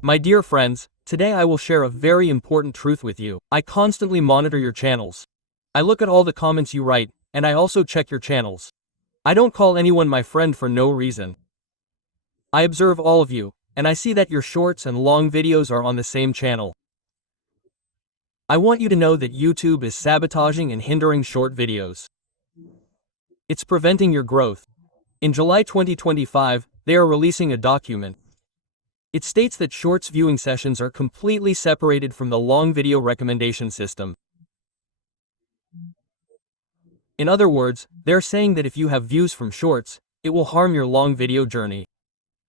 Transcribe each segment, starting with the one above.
My dear friends, today I will share a very important truth with you. I constantly monitor your channels. I look at all the comments you write, and I also check your channels. I don't call anyone my friend for no reason. I observe all of you, and I see that your shorts and long videos are on the same channel. I want you to know that YouTube is sabotaging and hindering short videos. It's preventing your growth. In July 2025, they are releasing a document. It states that shorts viewing sessions are completely separated from the long video recommendation system. In other words, they're saying that if you have views from shorts, it will harm your long video journey.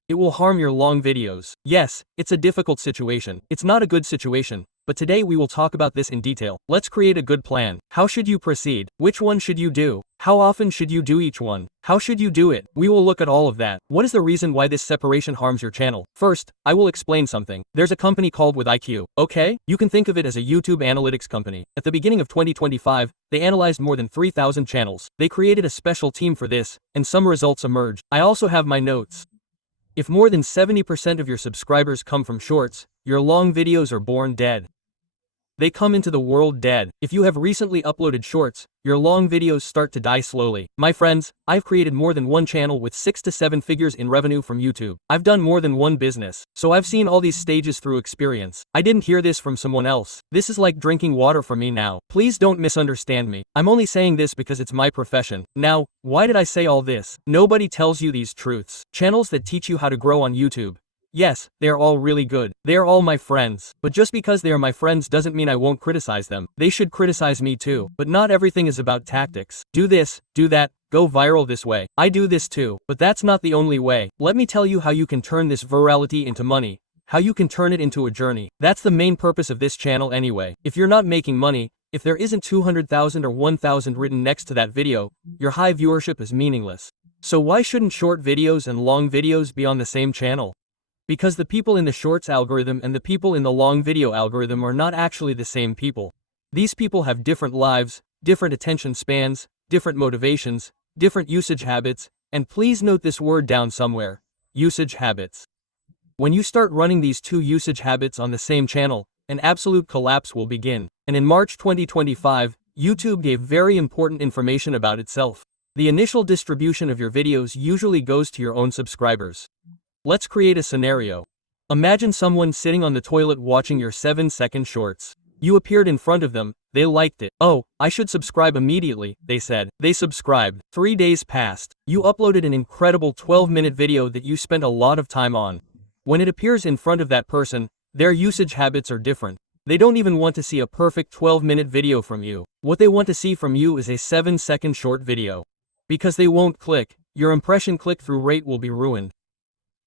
It will harm your long videos. Yes, it's a difficult situation. It's not a good situation, but today we will talk about this in detail. Let's create a good plan. How should you proceed? Which one should you do? How often should you do each one? How should you do it? We will look at all of that. What is the reason why this separation harms your channel? First, I will explain something. There's a company called with IQ, okay? You can think of it as a YouTube analytics company. At the beginning of 2025, they analyzed more than 3,000 channels. They created a special team for this, and some results emerged. I also have my notes. If more than 70% of your subscribers come from shorts, your long videos are born dead. They come into the world dead. If you have recently uploaded shorts, your long videos start to die slowly. My friends, I've created more than one channel with 6 to 7 figures in revenue from YouTube. I've done more than one business, so I've seen all these stages through experience. I didn't hear this from someone else. This is like drinking water for me now. Please don't misunderstand me. I'm only saying this because it's my profession. Now, why did I say all this? Nobody tells you these truths. Channels that teach you how to grow on YouTube. Yes, they are all really good. They are all my friends. But just because they are my friends doesn't mean I won't criticize them. They should criticize me too. But not everything is about tactics. Do this, do that, go viral this way. I do this too. But that's not the only way. Let me tell you how you can turn this virality into money. How you can turn it into a journey. That's the main purpose of this channel anyway. If you're not making money, if there isn't 200,000 or 1,000 written next to that video, your high viewership is meaningless. So why shouldn't short videos and long videos be on the same channel? Because the people in the shorts algorithm and the people in the long video algorithm are not actually the same people. These people have different lives, different attention spans, different motivations, different usage habits, and please note this word down somewhere, usage habits. When you start running these two usage habits on the same channel, an absolute collapse will begin. And in March 2025, YouTube gave very important information about itself. The initial distribution of your videos usually goes to your own subscribers. Let's create a scenario. Imagine someone sitting on the toilet watching your 7-second shorts. You appeared in front of them, they liked it. Oh, I should subscribe immediately, they said. They subscribed. 3 days passed. You uploaded an incredible 12-minute video that you spent a lot of time on. When it appears in front of that person, their usage habits are different. They don't even want to see a perfect 12-minute video from you. What they want to see from you is a 7-second short video. Because they won't click, your impression click-through rate will be ruined.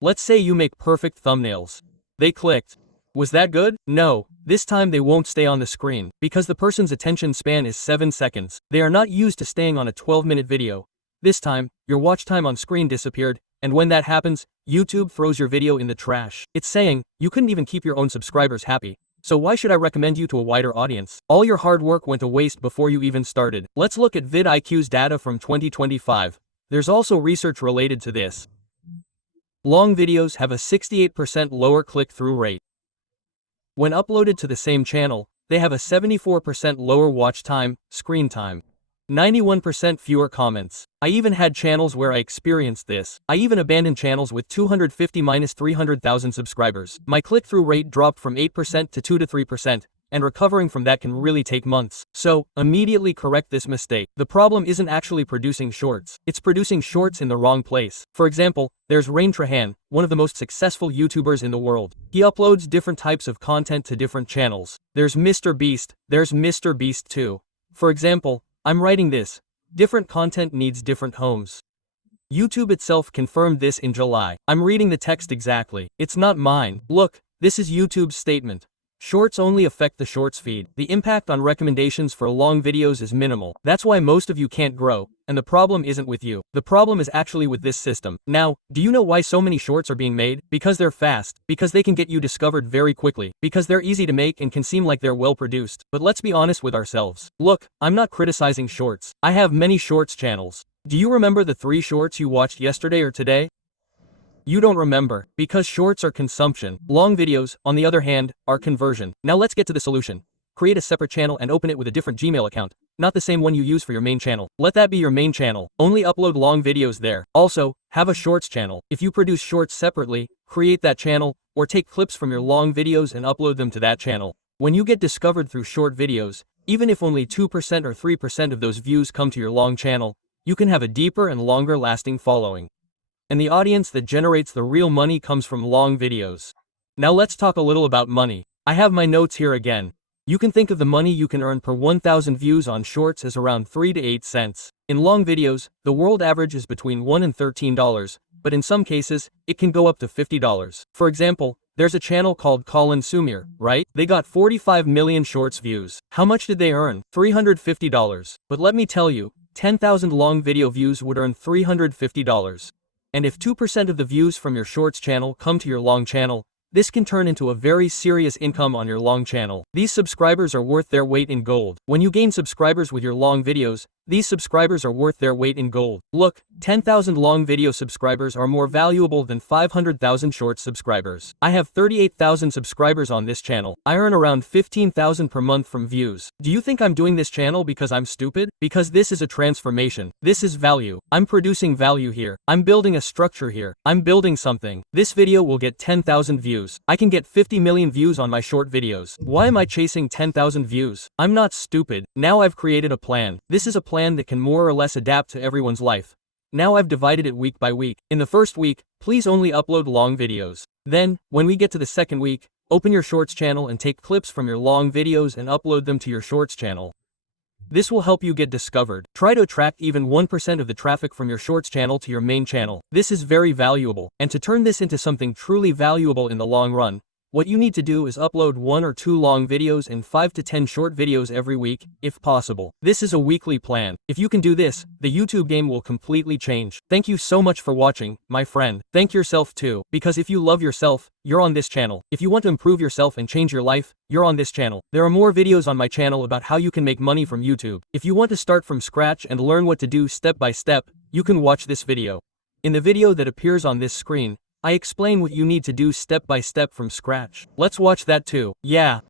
Let's say you make perfect thumbnails. They clicked. Was that good? No. This time they won't stay on the screen, because the person's attention span is 7 seconds. They are not used to staying on a 12-minute video. This time, your watch time on screen disappeared, and when that happens, YouTube throws your video in the trash. It's saying, you couldn't even keep your own subscribers happy. So why should I recommend you to a wider audience? All your hard work went to waste before you even started. Let's look at vidIQ's data from 2025. There's also research related to this. Long videos have a 68% lower click-through rate. When uploaded to the same channel, they have a 74% lower watch time, screen time. 91% fewer comments. I even had channels where I experienced this. I even abandoned channels with 250-300,000 subscribers. My click-through rate dropped from 8% to 2 to 3%. And recovering from that can really take months. So, immediately correct this mistake. The problem isn't actually producing shorts. It's producing shorts in the wrong place. For example, there's Rain Trahan, one of the most successful YouTubers in the world. He uploads different types of content to different channels. There's Mr. Beast. There's Mr. Beast too. For example, I'm writing this. Different content needs different homes. YouTube itself confirmed this in July. I'm reading the text exactly. It's not mine. Look, this is YouTube's statement. Shorts only affect the shorts feed. The impact on recommendations for long videos is minimal. That's why most of you can't grow, and the problem isn't with you. The problem is actually with this system. Now, do you know why so many shorts are being made? Because they're fast, because they can get you discovered very quickly, because they're easy to make and can seem like they're well produced. But let's be honest with ourselves. Look, I'm not criticizing shorts. I have many shorts channels. Do you remember the 3 shorts you watched yesterday or today? You don't remember, because shorts are consumption. Long videos, on the other hand, are conversion. Now let's get to the solution. Create a separate channel and open it with a different Gmail account, not the same one you use for your main channel. Let that be your main channel. Only upload long videos there. Also, have a shorts channel. If you produce shorts separately, create that channel, or take clips from your long videos and upload them to that channel. When you get discovered through short videos, even if only 2% or 3% of those views come to your long channel, you can have a deeper and longer lasting following. And the audience that generates the real money comes from long videos. Now let's talk a little about money. I have my notes here again. You can think of the money you can earn per 1,000 views on shorts as around 3 to 8 cents. In long videos, the world average is between $1 and $13, but in some cases, it can go up to $50. For example, there's a channel called kanalını, right? They got 45 million shorts views. How much did they earn? $350. But let me tell you, 10,000 long video views would earn $350. And if 2% of the views from your shorts channel come to your long channel, this can turn into a very serious income on your long channel. These subscribers are worth their weight in gold. When you gain subscribers with your long videos, these subscribers are worth their weight in gold. Look, 10,000 long video subscribers are more valuable than 500,000 short subscribers. I have 38,000 subscribers on this channel. I earn around 15,000 per month from views. Do you think I'm doing this channel because I'm stupid? Because this is a transformation. This is value. I'm producing value here. I'm building a structure here. I'm building something. This video will get 10,000 views. I can get 50 million views on my short videos. Why am I chasing 10,000 views? I'm not stupid. Now I've created a plan. This is a plan that can more or less adapt to everyone's life. Now I've divided it week by week. In the first week, please only upload long videos. Then, when we get to the second week, open your shorts channel and take clips from your long videos and upload them to your shorts channel. This will help you get discovered. Try to attract even 1% of the traffic from your shorts channel to your main channel. This is very valuable. And to turn this into something truly valuable in the long run, what you need to do is upload 1 or 2 long videos and 5 to 10 short videos every week, if possible. This is a weekly plan. If you can do this, the YouTube game will completely change. Thank you so much for watching, my friend. Thank yourself too, because if you love yourself, you're on this channel. If you want to improve yourself and change your life, you're on this channel. There are more videos on my channel about how you can make money from YouTube. If you want to start from scratch and learn what to do step by step, you can watch this video. In the video that appears on this screen, I explain what you need to do step by step from scratch. Let's watch that too. Yeah.